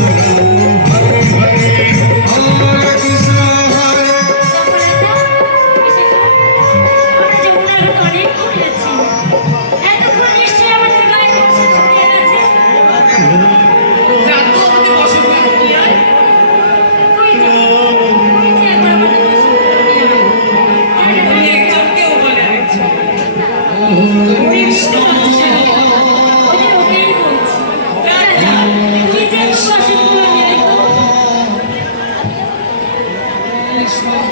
you.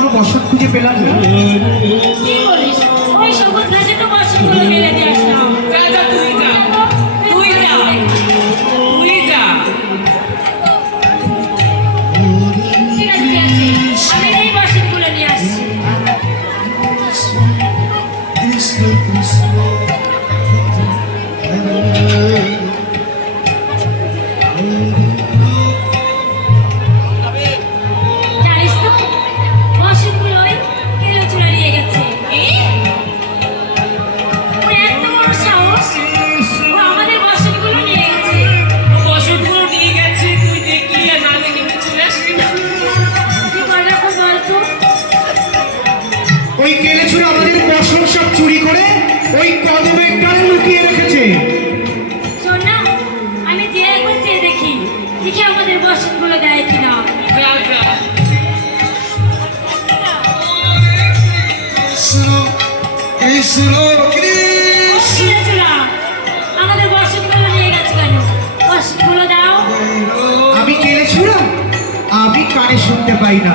কোনো বসন খুঁজে পেলাম না। যা, যা, কদমের লুকিয়ে রেখেছে। শোন না আমি যে একবার চেয়ে দেখি দেখি আমাদের বাসনগুলো দেয় কিনা। কৃষ্ণ কৃষ্ণ কৃষ্ণ আমাদের বাসনগুলো নিয়ে গেছে কেন? বাসনগুলো দাও। আমি কেলেছুরা আমি কানে শুনতে পাই না।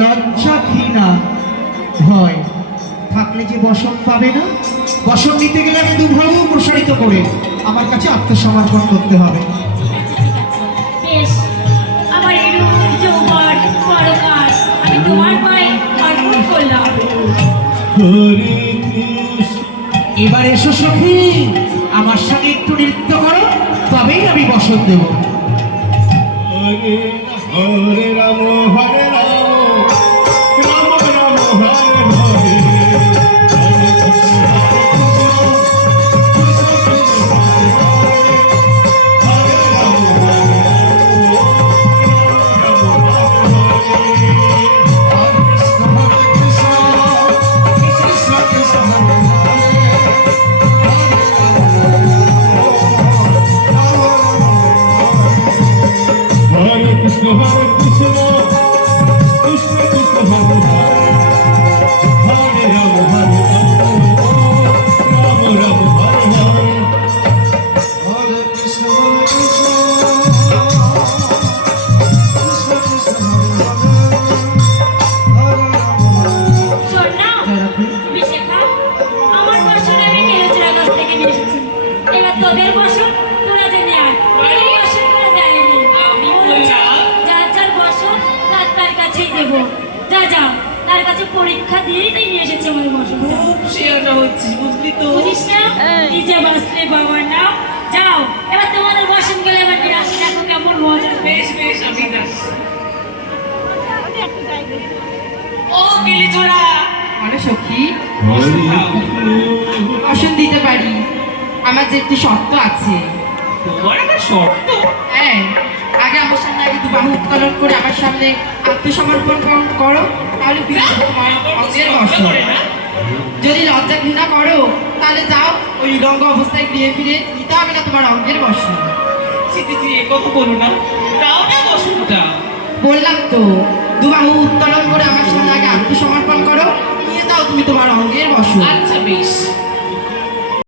লজ্জা ঘৃণা ভয়। থাকলে যে বসন পাবে না? বসন নিতে গেলে আগে দুবাহু প্রসারিত করে আমার কাছে আত্মসমর্পণ করতে হবে। আমি এবার এসো সখী আমার সঙ্গে একটু নৃত্য করো তবেই আমি বসন দেব। হরে রাম হরে পরীক্ষা দিয়েই তাই নিয়ে এসেছে আমার বসন খুব শেয়ারটা হচ্ছিস, বুঝলি তো? বুঝিস না? নিজে বাসলে বাবার নাম যাও। এবার তোমাদের বসন গেলে এবার দেখো কেমন মজা। বেশ, বেশ, আমি। ও গিলিজোড়া, মানে সখী। বসন দিতে পারি। আমার যে একটি শর্ত আছে। তোমার একটা শর্ত হ্যাঁ আগে আমার সামনে আগে দু বাহু উত্তোলন করে আমার সামনে আত্মসমর্পণ করো তাহলে তোমার অঙ্গের যদি লজ্জা ঘৃণা করো তাহলে যাও ওই উলঙ্গ অবস্থায় গিয়ে ফিরে নিতে হবে না তোমার অঙ্গের চিঠি কথা বলো না। দাও না বললাম তো দুবাহু উত্তোলন করে আমার সামনে আগে আত্মসমর্পণ করো নিয়ে যাও তুমি তোমার অঙ্গের বসন আচ্ছা বেশ।